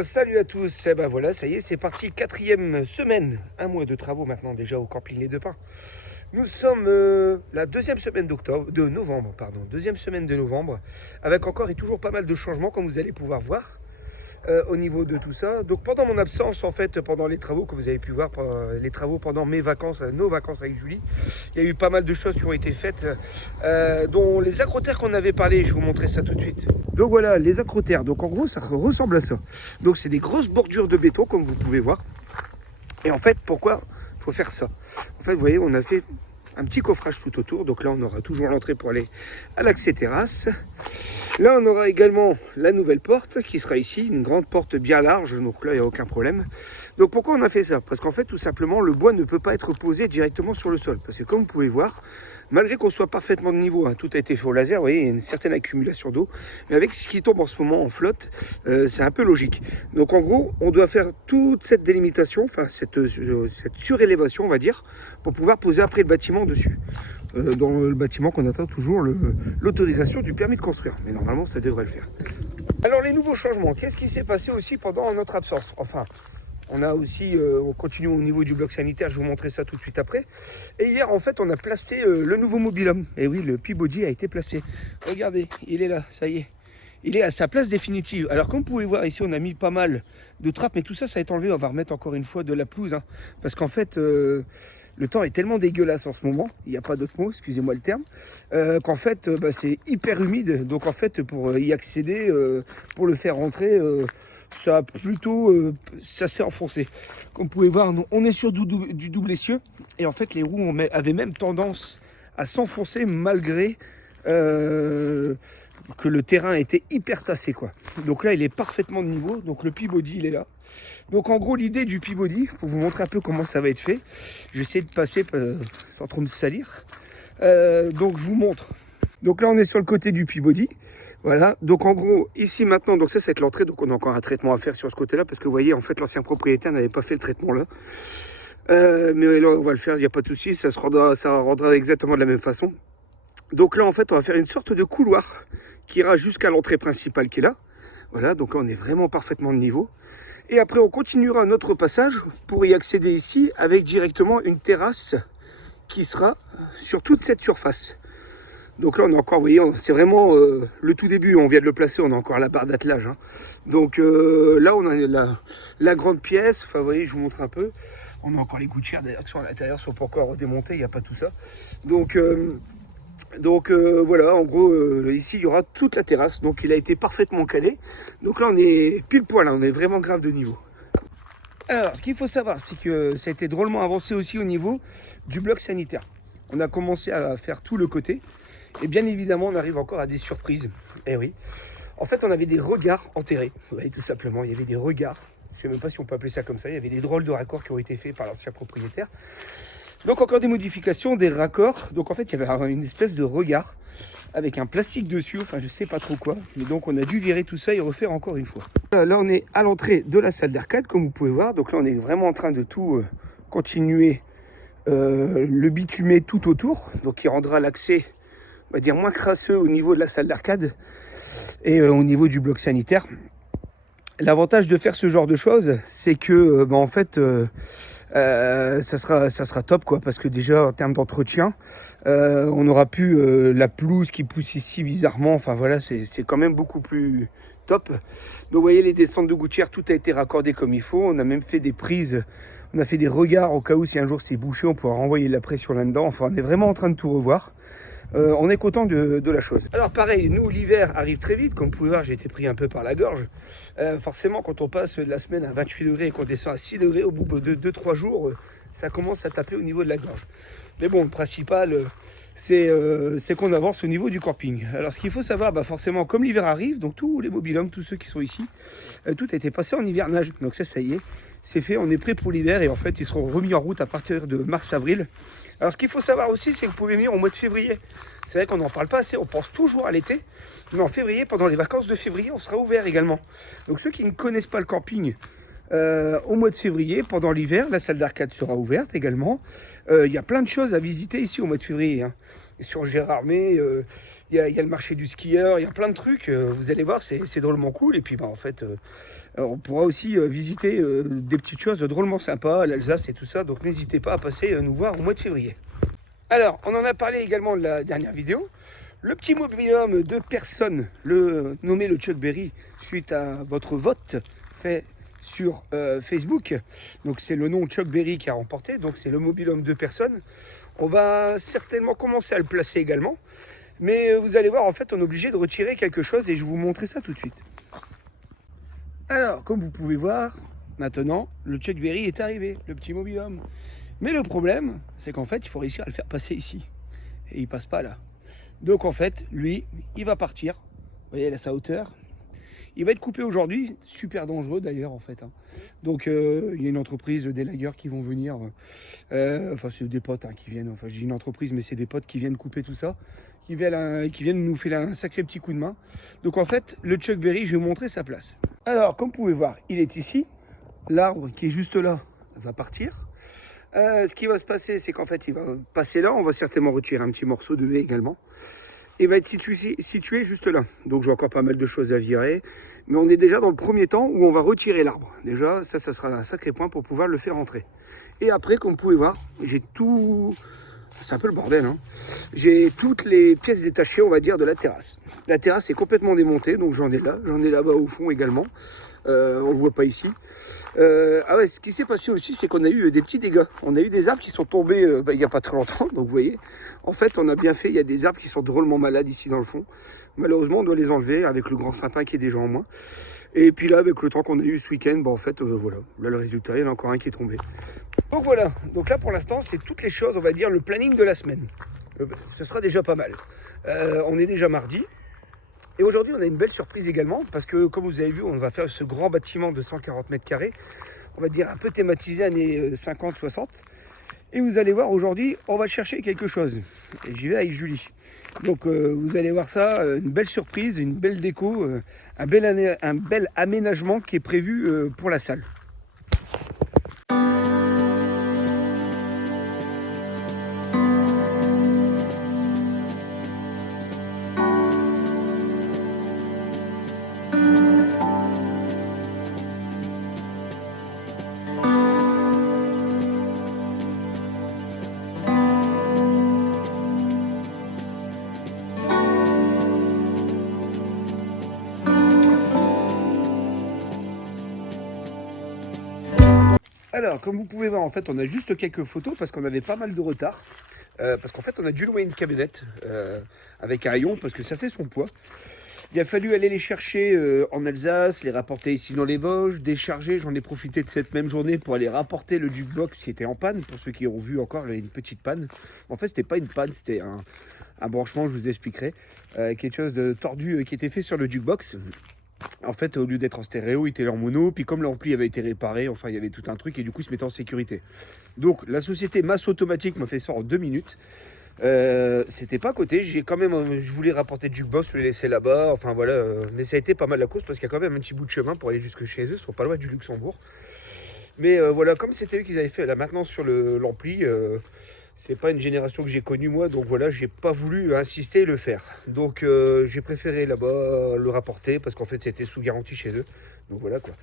bien, salut à tous. Eh ben voilà, ça y est, c'est parti. Quatrième semaine. Un mois de travaux maintenant déjà au camping Les Deux Pins. Nous sommes la deuxième semaine de novembre, pardon. Deuxième semaine de novembre. Avec encore et toujours pas mal de changements, comme vous allez pouvoir voir. Au niveau de tout ça. Donc pendant mon absence, en fait, pendant les travaux, que vous avez pu voir, les travaux pendant mes vacances, nos vacances avec Julie, il y a eu pas mal de choses qui ont été faites, dont les acrotères qu'on avait parlé. Je vais vous montrer ça tout de suite. Donc voilà, les acrotères. Donc en gros, ça ressemble à ça. Donc c'est des grosses bordures de béton, comme vous pouvez voir. Et en fait, pourquoi il faut faire ça? En fait, vous voyez, on a fait un petit coffrage tout autour. Donc là, on aura toujours l'entrée pour aller à l'accès terrasse. Là, on aura également la nouvelle porte qui sera ici, une grande porte bien large. Donc là, il n'y a aucun problème. Donc pourquoi on a fait ça? Parce qu'en fait, tout simplement, le bois ne peut pas être posé directement sur le sol. Parce que comme vous pouvez voir, malgré qu'on soit parfaitement de niveau, hein, tout a été fait au laser, vous voyez, il y a une certaine accumulation d'eau. Mais avec ce qui tombe en ce moment en flotte, c'est un peu logique. Donc en gros, on doit faire toute cette délimitation, enfin cette surélévation, on va dire, pour pouvoir poser après le bâtiment dessus. Dans le bâtiment qu'on attend toujours l'autorisation du permis de construire. Mais normalement, ça devrait le faire. Alors les nouveaux changements, qu'est-ce qui s'est passé aussi pendant notre absence? Enfin, on a aussi, on continue au niveau du bloc sanitaire, je vais vous montrer ça tout de suite après. Et hier, en fait, on a placé le nouveau mobil-home. Et oui, le Peabody a été placé. Regardez, il est là, ça y est. Il est à sa place définitive. Alors, comme vous pouvez voir ici, on a mis pas mal de trappes, mais tout ça, ça va être enlevé. On va remettre encore une fois de la pelouse, hein, parce qu'en fait, le temps est tellement dégueulasse en ce moment, il n'y a pas d'autre mot, excusez-moi le terme, qu'en fait, c'est hyper humide. Donc, en fait, pour y accéder, pour le faire rentrer, ça a plutôt, ça s'est enfoncé. Comme vous pouvez voir, on est sur du double essieu. Et en fait, les roues avaient même tendance à s'enfoncer malgré que le terrain était hyper tassé, quoi. Donc là, il est parfaitement de niveau. Donc le Peabody, il est là. Donc en gros, l'idée du Peabody, pour vous montrer un peu comment ça va être fait, je vais essayer de passer sans trop me salir. Donc je vous montre. Donc là, on est sur le côté du Peabody. Voilà, donc en gros, ici maintenant, donc ça va être l'entrée, donc on a encore un traitement à faire sur ce côté-là, parce que vous voyez, en fait, l'ancien propriétaire n'avait pas fait le traitement là. Mais là, on va le faire, il n'y a pas de souci, ça rendra exactement de la même façon. Donc là, en fait, on va faire une sorte de couloir qui ira jusqu'à l'entrée principale qui est là. Voilà, donc là, on est vraiment parfaitement de niveau. Et après, on continuera notre passage pour y accéder ici avec directement une terrasse qui sera sur toute cette surface. Donc là, on est encore, vous voyez, c'est vraiment le tout début, on vient de le placer, on a encore la barre d'attelage. Hein. Donc là, on a la grande pièce, enfin, vous voyez, je vous montre un peu. On a encore les gouttières d'ailleurs qui sont à l'intérieur, ne sont pas encore démontées, il n'y a pas tout ça. Donc voilà, en gros, ici, il y aura toute la terrasse. Donc il a été parfaitement calé. Donc là, on est pile poil, hein, on est vraiment grave de niveau. Alors, ce qu'il faut savoir, c'est que ça a été drôlement avancé aussi au niveau du bloc sanitaire. On a commencé à faire tout le côté. Et bien évidemment, on arrive encore à des surprises. Eh oui. En fait, on avait des regards enterrés. Oui, tout simplement, il y avait des regards. Je ne sais même pas si on peut appeler ça comme ça. Il y avait des drôles de raccords qui ont été faits par l'ancien propriétaire. Donc encore des modifications, des raccords. Donc en fait, il y avait une espèce de regard avec un plastique dessus. Enfin, je ne sais pas trop quoi. Mais donc, on a dû virer tout ça et refaire encore une fois. Là, on est à l'entrée de la salle d'arcade, comme vous pouvez voir. Donc là, on est vraiment en train de tout continuer le bitumer tout autour. Donc, qui rendra l'accès, on va dire, moins crasseux au niveau de la salle d'arcade et au niveau du bloc sanitaire. L'avantage de faire ce genre de choses, c'est que en fait, ça sera top, quoi, parce que déjà en termes d'entretien, on n'aura plus la pelouse qui pousse ici bizarrement. Enfin voilà, c'est quand même beaucoup plus top. Donc vous voyez, les descentes de gouttières, tout a été raccordé comme il faut. On a même fait des prises, on a fait des regards au cas où si un jour c'est bouché, on pourra renvoyer de la pression là-dedans. Enfin, on est vraiment en train de tout revoir. On est content de la chose. Alors pareil, nous l'hiver arrive très vite, comme vous pouvez voir, j'ai été pris un peu par la gorge. Forcément, quand on passe de la semaine à 28 degrés et qu'on descend à 6 degrés au bout de 2-3 jours, ça commence à taper au niveau de la gorge. Mais bon, le principal, c'est qu'on avance au niveau du camping. Alors ce qu'il faut savoir, forcément, comme l'hiver arrive, donc tous les mobil-homes, tous ceux qui sont ici, tout a été passé en hivernage. Donc ça y est, c'est fait, on est prêt pour l'hiver et en fait, ils seront remis en route à partir de mars-avril. Alors ce qu'il faut savoir aussi, c'est que vous pouvez venir au mois de février. C'est vrai qu'on n'en parle pas assez, on pense toujours à l'été. Mais en février, pendant les vacances de février, on sera ouvert également. Donc ceux qui ne connaissent pas le camping, au mois de février, pendant l'hiver, la salle d'arcade sera ouverte également. Il y a plein de choses à visiter ici au mois de février. Hein. sur Gérardmer, il y a le marché du skieur, il y a plein de trucs. Vous allez voir, c'est drôlement cool. Et puis en fait, on pourra aussi visiter des petites choses drôlement sympas, l'Alsace et tout ça. Donc n'hésitez pas à passer nous voir au mois de février. Alors, on en a parlé également de la dernière vidéo. Le petit mobil-home de personne, nommé le Chuck Berry, suite à votre vote fait sur Facebook. Donc c'est le nom Chuck Berry qui a remporté, donc c'est le mobil-home de personne. On va certainement commencer à le placer également. Mais vous allez voir, en fait, on est obligé de retirer quelque chose et je vais vous montrer ça tout de suite. Alors, comme vous pouvez voir, maintenant, le Chuck Berry est arrivé, le petit mobil-home. Mais le problème, c'est qu'en fait, il faut réussir à le faire passer ici. Et il passe pas là. Donc en fait, lui, il va partir. Vous voyez, il a sa hauteur. Il va être coupé aujourd'hui, super dangereux d'ailleurs en fait. Donc il y a une entreprise, des lagueurs qui vont venir. Enfin, c'est des potes qui viennent. Enfin, je dis une entreprise, mais c'est des potes qui viennent couper tout ça. Qui viennent nous faire un sacré petit coup de main. Donc en fait, le Chuck Berry, je vais vous montrer sa place. Alors, comme vous pouvez voir, il est ici. L'arbre qui est juste là va partir. Ce qui va se passer, c'est qu'en fait, il va passer là. On va certainement retirer un petit morceau de haie également. Il va être situé juste là. Donc j'ai encore pas mal de choses à virer. Mais on est déjà dans le premier temps où on va retirer l'arbre. Déjà, ça sera un sacré point pour pouvoir le faire entrer. Et après, comme vous pouvez voir, j'ai tout... C'est un peu le bordel, hein. J'ai toutes les pièces détachées, on va dire, de la terrasse. La terrasse est complètement démontée, donc j'en ai là. J'en ai là-bas au fond également. On ne le voit pas ici. Ah ouais, ce qui s'est passé aussi, c'est qu'on a eu des petits dégâts. On a eu des arbres qui sont tombés il n'y a pas très longtemps. Donc vous voyez, en fait, on a bien fait. Il y a des arbres qui sont drôlement malades ici dans le fond. Malheureusement, on doit les enlever avec le grand sapin qui est déjà en moins. Et puis là, avec le temps qu'on a eu ce week-end, en fait, voilà. Là, le résultat, il y en a encore un qui est tombé. Donc voilà. Donc là, pour l'instant, c'est toutes les choses, on va dire, le planning de la semaine. Ce sera déjà pas mal. On est déjà mardi. Et aujourd'hui, on a une belle surprise également, parce que comme vous avez vu, on va faire ce grand bâtiment de 140 mètres carrés, on va dire un peu thématisé années 50-60. Et vous allez voir, aujourd'hui, on va chercher quelque chose. Et j'y vais avec Julie. Donc vous allez voir ça, une belle surprise, une belle déco, un bel aménagement qui est prévu pour la salle. Alors, comme vous pouvez voir, en fait, on a juste quelques photos parce qu'on avait pas mal de retard. Parce qu'en fait, on a dû louer une camionnette avec un rayon parce que ça fait son poids. Il a fallu aller les chercher en Alsace, les rapporter ici dans les Vosges, décharger. J'en ai profité de cette même journée pour aller rapporter le jukebox qui était en panne. Pour ceux qui ont vu encore, il y avait une petite panne. En fait, c'était pas une panne, c'était un branchement, je vous expliquerai. Quelque chose de tordu qui était fait sur le jukebox. En fait, au lieu d'être en stéréo, il était en mono. Puis comme l'ampli avait été réparé, enfin, il y avait tout un truc et du coup, il se mettait en sécurité. Donc, la société Masse Automatique m'a fait ça en 2 minutes. C'était pas à côté. Je voulais rapporter du jukebox, je le laisser là-bas. Enfin voilà, mais ça a été pas mal la course parce qu'il y a quand même un petit bout de chemin pour aller jusque chez eux. Ils sont pas loin du Luxembourg. Mais voilà, comme c'était eux qui avaient fait la maintenance sur l'ampli. C'est pas une génération que j'ai connue moi, donc voilà, j'ai pas voulu insister et le faire. Donc j'ai préféré là-bas le rapporter parce qu'en fait c'était sous garantie chez eux. Donc voilà quoi.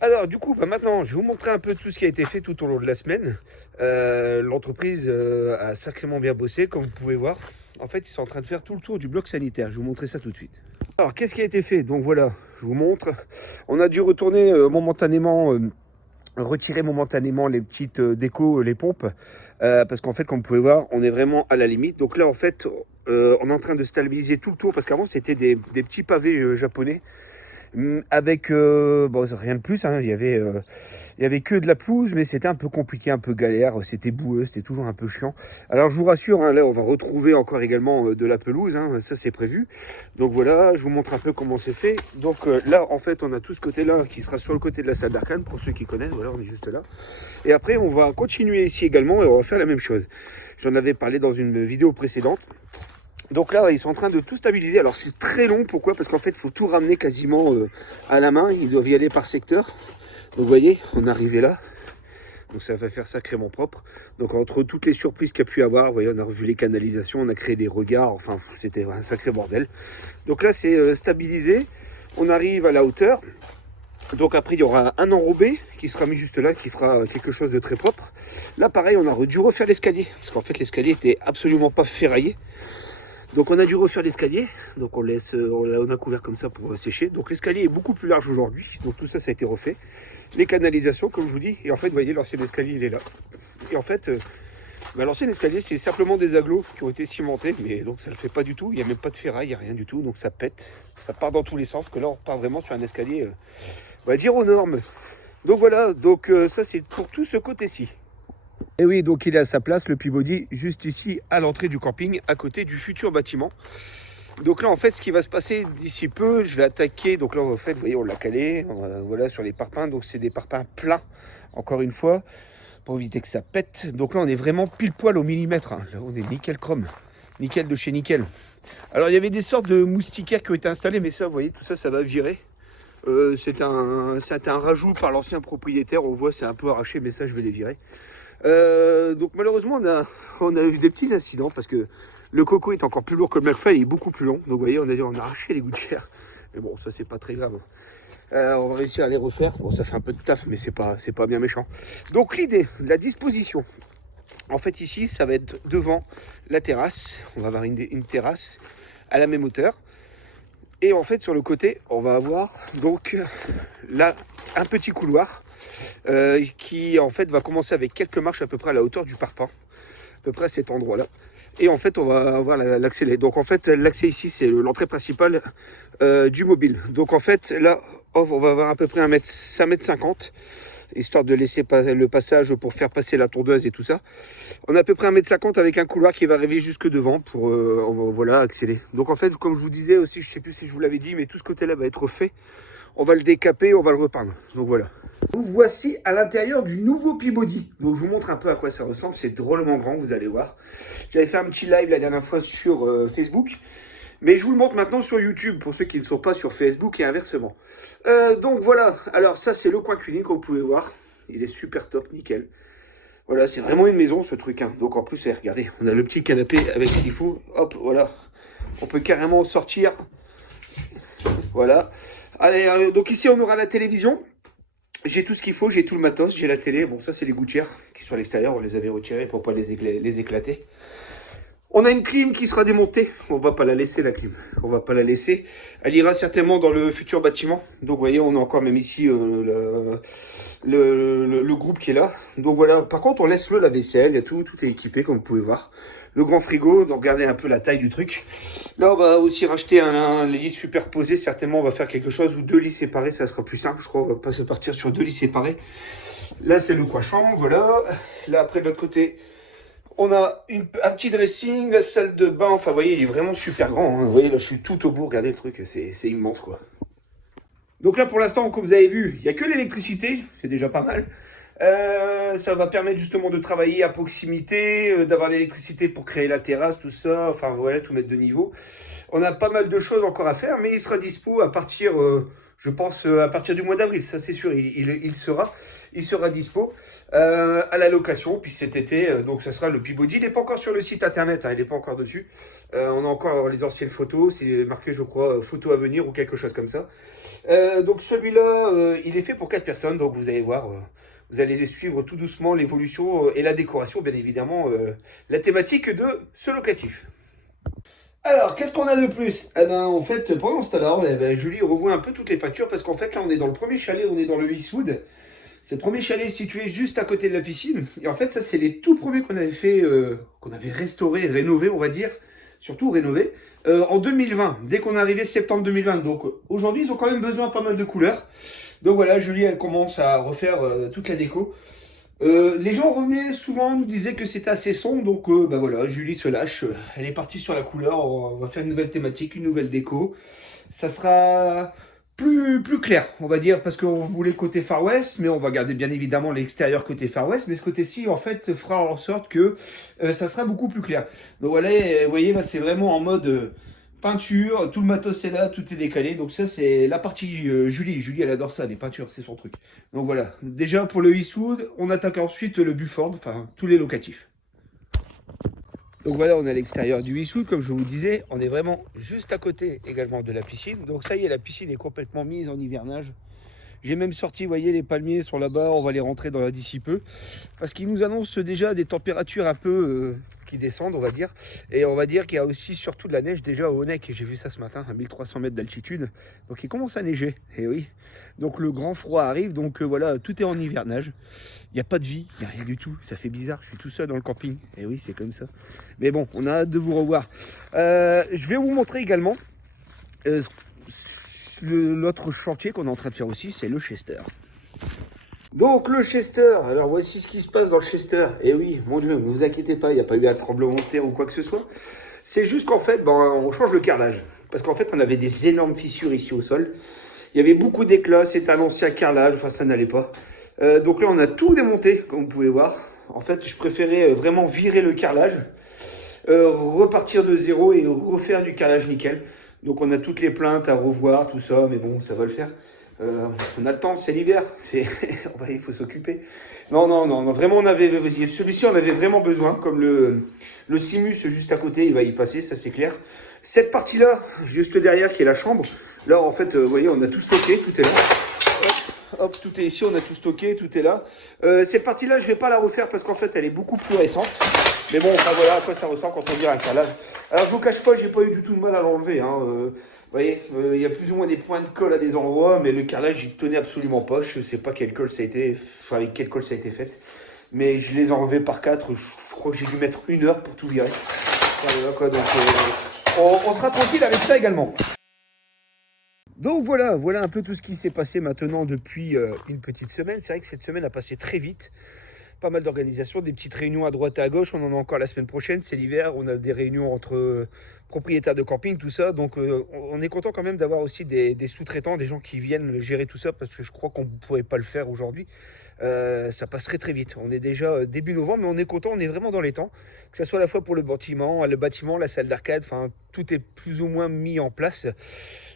Alors du coup, maintenant je vais vous montrer un peu tout ce qui a été fait tout au long de la semaine. L'entreprise a sacrément bien bossé, comme vous pouvez voir. En fait, ils sont en train de faire tout le tour du bloc sanitaire. Je vais vous montrer ça tout de suite. Alors qu'est-ce qui a été fait? Donc voilà, je vous montre. On a dû retourner retirer momentanément les petites décos, les pompes, parce qu'en fait, comme vous pouvez voir, on est vraiment à la limite. Donc là, en fait, on est en train de stabiliser tout le tour, parce qu'avant, c'était des petits pavés japonais, avec bon, rien de plus, hein. Il y avait que de la pelouse, mais c'était un peu compliqué, un peu galère, c'était boueux, c'était toujours un peu chiant. Alors je vous rassure, hein, là on va retrouver encore également de la pelouse, hein, ça c'est prévu. Donc voilà, je vous montre un peu comment c'est fait. Donc là en fait on a tout ce côté là qui sera sur le côté de la salle d'arcane, pour ceux qui connaissent, voilà, on est juste là. Et après on va continuer ici également et on va faire la même chose. J'en avais parlé dans une vidéo précédente. Donc là, ils sont en train de tout stabiliser. Alors c'est très long, pourquoi? Parce qu'en fait, il faut tout ramener quasiment à la main. Ils doivent y aller par secteur. Donc vous voyez, on est arrivé là. Donc ça va faire sacrément propre. Donc entre toutes les surprises qu'il y a pu y avoir, vous voyez, on a revu les canalisations, on a créé des regards, enfin c'était un sacré bordel. Donc là c'est stabilisé, on arrive à la hauteur. Donc après il y aura un enrobé qui sera mis juste là, qui fera quelque chose de très propre. Là pareil, on a dû refaire l'escalier, parce qu'en fait l'escalier était absolument pas ferraillé. Donc on a dû refaire l'escalier, donc on a couvert comme ça pour sécher. Donc l'escalier est beaucoup plus large aujourd'hui, donc tout ça ça a été refait. Les canalisations comme je vous dis, et en fait vous voyez l'ancien escalier il est là. Et en fait l'ancien escalier c'est simplement des agglos qui ont été cimentés, mais donc ça ne le fait pas du tout, il n'y a même pas de ferraille, il n'y a rien du tout, donc ça pète, ça part dans tous les sens, que là on repart vraiment sur un escalier, on va dire aux normes. Donc voilà, donc ça c'est pour tout ce côté-ci. Et oui, donc il est à sa place, le Peabody, juste ici à l'entrée du camping, à côté du futur bâtiment. Donc là, en fait, ce qui va se passer d'ici peu, je vais attaquer. Donc là, en fait, vous voyez, on l'a calé, voilà, sur les parpaings. Donc c'est des parpaings plats, encore une fois, pour éviter que ça pète. Donc là, on est vraiment pile poil au millimètre. Hein. Là, on est nickel chrome, nickel de chez nickel. Alors, il y avait des sortes de moustiquaires qui ont été installés, mais ça, vous voyez, tout ça, ça va virer. C'est un rajout par l'ancien propriétaire. On voit, c'est un peu arraché, mais ça, je vais les virer. Donc malheureusement on a eu des petits incidents parce que le coco est encore plus lourd que le McFly, il est beaucoup plus long. Donc vous voyez, on a arraché les gouttières. Mais bon, ça c'est pas très grave. On va réussir à les refaire. Bon, ça fait un peu de taf, mais c'est pas bien méchant. Donc l'idée, la disposition. En fait ici, ça va être devant la terrasse. On va avoir une terrasse à la même hauteur. Et en fait sur le côté, on va avoir donc là un petit couloir. Qui en fait va commencer avec quelques marches à peu près à la hauteur du parpaing, à peu près à cet endroit là, et en fait on va avoir l'accès. Donc en fait l'accès ici c'est l'entrée principale du mobile. Donc en fait là on va avoir à peu près 1 m 50, histoire de laisser le passage pour faire passer la tondeuse et tout ça. On a à peu près 1 m 50 avec un couloir qui va arriver jusque devant pour voilà, accéder. Donc en fait comme je vous disais aussi, je sais plus si je vous l'avais dit, mais tout ce côté là va être fait. On va le décaper, on va le repeindre. Donc voilà. Vous voici à l'intérieur du nouveau Peabody. Donc je vous montre un peu à quoi ça ressemble. C'est drôlement grand, vous allez voir. J'avais fait un petit live la dernière fois sur Facebook. Mais je vous le montre maintenant sur YouTube pour ceux qui ne sont pas sur Facebook et inversement. Donc voilà. Alors ça c'est le coin cuisine comme vous pouvez voir. Il est super top, nickel. Voilà, c'est vraiment une maison ce truc. Hein. Donc en plus, regardez, on a le petit canapé avec ce qu'il faut. Hop, voilà. On peut carrément sortir. Voilà. Allez, donc ici on aura la télévision. J'ai tout ce qu'il faut, j'ai tout le matos, j'ai la télé. Bon, ça c'est les gouttières qui sont à l'extérieur, on les avait retirées pour pas les éclater. On a une clim qui sera démontée. On va pas la laisser la clim. On va pas la laisser. Elle ira certainement dans le futur bâtiment. Donc vous voyez, on a encore même ici le groupe qui est là. Donc voilà. Par contre, on laisse le lave-vaisselle. Il y a tout est équipé comme vous pouvez voir. Le grand frigo. Donc regardez un peu la taille du truc. Là, on va aussi racheter un lit superposé. Certainement, on va faire quelque chose ou 2 lits séparés. Ça sera plus simple. Je crois. On va pas se partir sur 2 lits séparés. Là, c'est le coin-chambre. Voilà. Là, après de l'autre côté. On a un petit dressing, la salle de bain, enfin vous voyez, il est vraiment super grand. Hein. Vous voyez, là je suis tout au bout, regardez le truc, c'est immense quoi. Donc là pour l'instant, comme vous avez vu, il n'y a que l'électricité, c'est déjà pas mal. Ça va permettre justement de travailler à proximité, d'avoir l'électricité pour créer la terrasse, tout ça, enfin voilà, tout mettre de niveau. On a pas mal de choses encore à faire, mais il sera dispo à partir, je pense, à partir du mois d'avril, ça c'est sûr, il sera dispo à la location, puis cet été, donc ça sera le Peabody. Il n'est pas encore sur le site internet, hein, il n'est pas encore dessus. On a encore les anciennes photos, c'est marqué je crois, photo à venir ou quelque chose comme ça. Donc celui-là, il est fait pour 4 personnes, donc vous allez voir... vous allez suivre tout doucement l'évolution et la décoration, bien évidemment, la thématique de ce locatif. Alors, qu'est-ce qu'on a de plus? Eh ben, en fait, pendant ce temps-là, Julie revoit un peu toutes les peintures parce qu'en fait, là, on est dans le premier chalet, on est dans le Eastwood. C'est le premier chalet situé juste à côté de la piscine. Et en fait, ça, c'est les tout premiers qu'on avait fait, qu'on avait restauré, rénové, on va dire, surtout rénové, en 2020, dès qu'on est arrivé septembre 2020. Donc, aujourd'hui, ils ont quand même besoin de pas mal de couleurs. Donc voilà, Julie, elle commence à refaire toute la déco. Les gens revenaient souvent, nous disaient que c'était assez sombre, donc bah voilà, Julie se lâche, elle est partie sur la couleur, on va faire une nouvelle thématique, une nouvelle déco. Ça sera plus clair, on va dire, parce qu'on voulait le côté Far West, mais on va garder bien évidemment l'extérieur côté Far West, mais ce côté-ci, en fait, fera en sorte que ça sera beaucoup plus clair. Donc voilà, vous voyez, là, c'est vraiment en mode... peinture, tout le matos est là, tout est décalé. Donc ça c'est la partie Julie. Julie elle adore ça, les peintures, c'est son truc. Donc voilà, déjà pour le Eastwood, on attaque ensuite le Buford, enfin tous les locatifs. Donc voilà, on est à l'extérieur du Eastwood, comme je vous disais, on est vraiment juste à côté également de la piscine. Donc ça y est, la piscine est complètement mise en hivernage. J'ai même sorti, vous voyez, les palmiers sont là-bas, on va les rentrer d'ici peu. Parce qu'ils nous annoncent déjà des températures un peu qui descendent, on va dire. Et on va dire qu'il y a aussi surtout de la neige déjà au Honeck. J'ai vu ça ce matin, à 1300 mètres d'altitude. Donc il commence à neiger, et oui. Donc le grand froid arrive, donc voilà, tout est en hivernage. Il n'y a pas de vie, il n'y a rien du tout. Ça fait bizarre, je suis tout seul dans le camping. Et oui, c'est comme ça. Mais bon, on a hâte de vous revoir. Je vais vous montrer également... l'autre chantier qu'on est en train de faire aussi, c'est le Chester. Donc le Chester, alors voici ce qui se passe dans le Chester. Et oui, mon Dieu, ne vous inquiétez pas, il n'y a pas eu un tremblement de terre ou quoi que ce soit. C'est juste qu'en fait, on change le carrelage. Parce qu'en fait, on avait des énormes fissures ici au sol. Il y avait beaucoup d'éclats, c'était un ancien carrelage, enfin ça n'allait pas. Donc là, on a tout démonté, comme vous pouvez voir. En fait, je préférais vraiment virer le carrelage, repartir de zéro et refaire du carrelage nickel. Donc on a toutes les plaintes à revoir, tout ça, mais bon, ça va le faire. On a le temps, c'est l'hiver, il faut s'occuper. Non, vraiment, celui-ci, on avait vraiment besoin, comme le Simus juste à côté, il va y passer, ça c'est clair. Cette partie-là, juste derrière, qui est la chambre, là, en fait, vous voyez, on a tout stocké, tout est là. Hop, tout est ici, on a tout stocké, tout est là. Cette partie-là, je ne vais pas la refaire parce qu'en fait, elle est beaucoup plus récente. Mais bon, enfin voilà à quoi ça ressemble quand on vire un carrelage. Alors, je vous cache pas, j'ai pas eu du tout de mal à l'enlever. Hein. Vous voyez, il y a plus ou moins des points de colle à des endroits, mais le carrelage, il tenait absolument pas. Je sais pas quelle colle ça a été, enfin, avec quelle colle ça a été fait. Mais je les ai enlevés par 4. Je crois que j'ai dû mettre 1 heure pour tout virer. Voilà, quoi, donc, on sera tranquille avec ça également. Donc voilà un peu tout ce qui s'est passé maintenant depuis une petite semaine. C'est vrai que cette semaine a passé très vite. Pas mal d'organisations, des petites réunions à droite et à gauche. On en a encore la semaine prochaine, c'est l'hiver. On a des réunions entre propriétaires de camping, tout ça. Donc on est content quand même d'avoir aussi des sous-traitants, des gens qui viennent gérer tout ça parce que je crois qu'on ne pourrait pas le faire aujourd'hui. Ça passerait très vite. On est déjà début novembre, mais on est content, on est vraiment dans les temps. Que ce soit à la fois pour le bâtiment, la salle d'arcade, enfin tout est plus ou moins mis en place.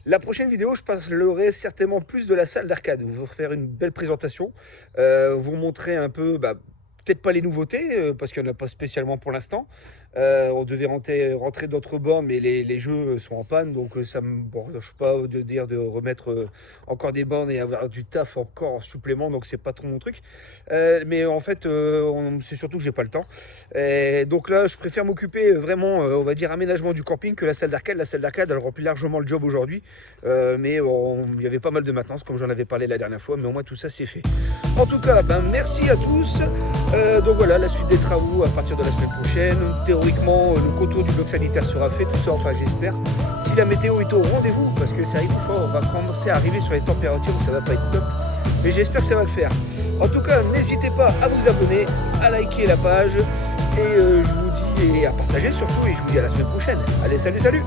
La prochaine vidéo, je parlerai certainement plus de la salle d'arcade. Vous faire une belle présentation, vous montrer un peu, peut-être pas les nouveautés, parce qu'il n'y en a pas spécialement pour l'instant. On devait rentrer d'autres bornes, mais les jeux sont en panne, donc ça me branche pas de dire de remettre encore des bornes et avoir du taf encore en supplément, donc c'est pas trop mon truc. Mais en fait, c'est surtout que j'ai pas le temps. Donc là, je préfère m'occuper vraiment, on va dire, aménagement du camping que la salle d'arcade. La salle d'arcade, elle remplit largement le job aujourd'hui, mais il y avait pas mal de maintenance, comme j'en avais parlé la dernière fois, mais au moins tout ça c'est fait. En tout cas, merci à tous. Donc voilà, la suite des travaux à partir de la semaine prochaine. Théoriquement, le contour du bloc sanitaire sera fait, tout ça, enfin j'espère. Si la météo est au rendez-vous, parce que c'est vrai que fois on va commencer à arriver sur les températures où ça va pas être top, mais j'espère que ça va le faire. En tout cas, n'hésitez pas à vous abonner, à liker la page, et je vous dis, et à partager surtout, et je vous dis à la semaine prochaine. Allez, salut